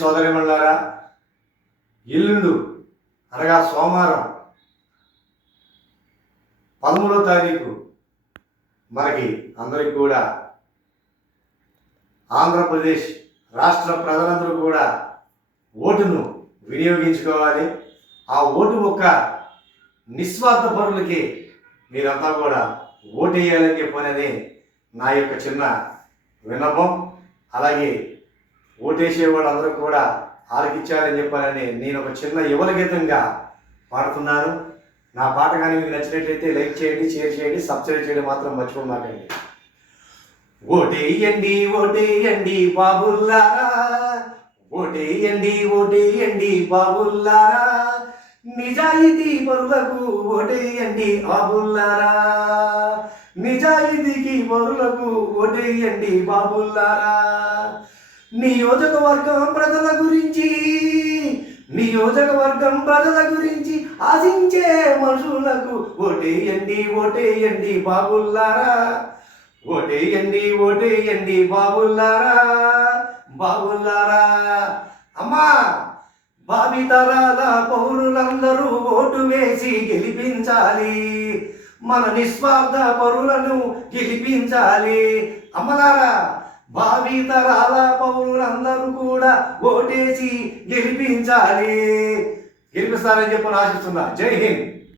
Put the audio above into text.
సోదరిమణులారా, ఎల్లుండు అనగా సోమవారం 13వ తారీఖు మనకి అందరికీ కూడా ఆంధ్రప్రదేశ్ రాష్ట్ర ప్రజలందరూ కూడా ఓటును వినియోగించుకోవాలి. ఆ ఓటు ఒక్క నిస్వార్థ పరులకి మీరంతా కూడా ఓటు వేయాలని చెప్పనని నా యొక్క చిన్న విన్నపం. అలాగే ఓటేసే వాళ్ళందరూ కూడా ఆలకించాలని చెప్పాలని నేను ఒక చిన్న యువల గీతంగా పాడుతున్నాను. నా పాట కానీ మీకు నచ్చినట్లయితే లైక్ చేయండి, షేర్ చేయండి, సబ్స్క్రైబ్ చేయడం మాత్రం మర్చిపోమాకండి. ఓటేయండి ఓటేయండి బాబుల్లారా, ఓటేయండి ఓటేయండి బాబుల్లారా, నిజాయితీ పరులకు ఓటేయండి బాబుల్లారా, నిజాయితీకి పరులకు ఓటేయండి బాబుల్లారా. నియోజకవర్గం ప్రజల గురించి ఆశించే మనుషులకు ఓటేయండి ఓటేయండి బాబుల్లారా, ఓటేయండి ఓటేయండి బాబుల్లారా, బాబుల్లారా. అమ్మా, భావితరాల పౌరులందరూ ఓటు వేసి గెలిపించాలి, మన నిస్వార్థ పౌరులను గెలిపించాలి. అమ్మలారా, భావితరాల పౌరులందరూ కూడా ఓటేసి గెలిపించాలి. గెలిపిస్తారని చెప్పని ఆశిస్తున్నా. జై హింద్.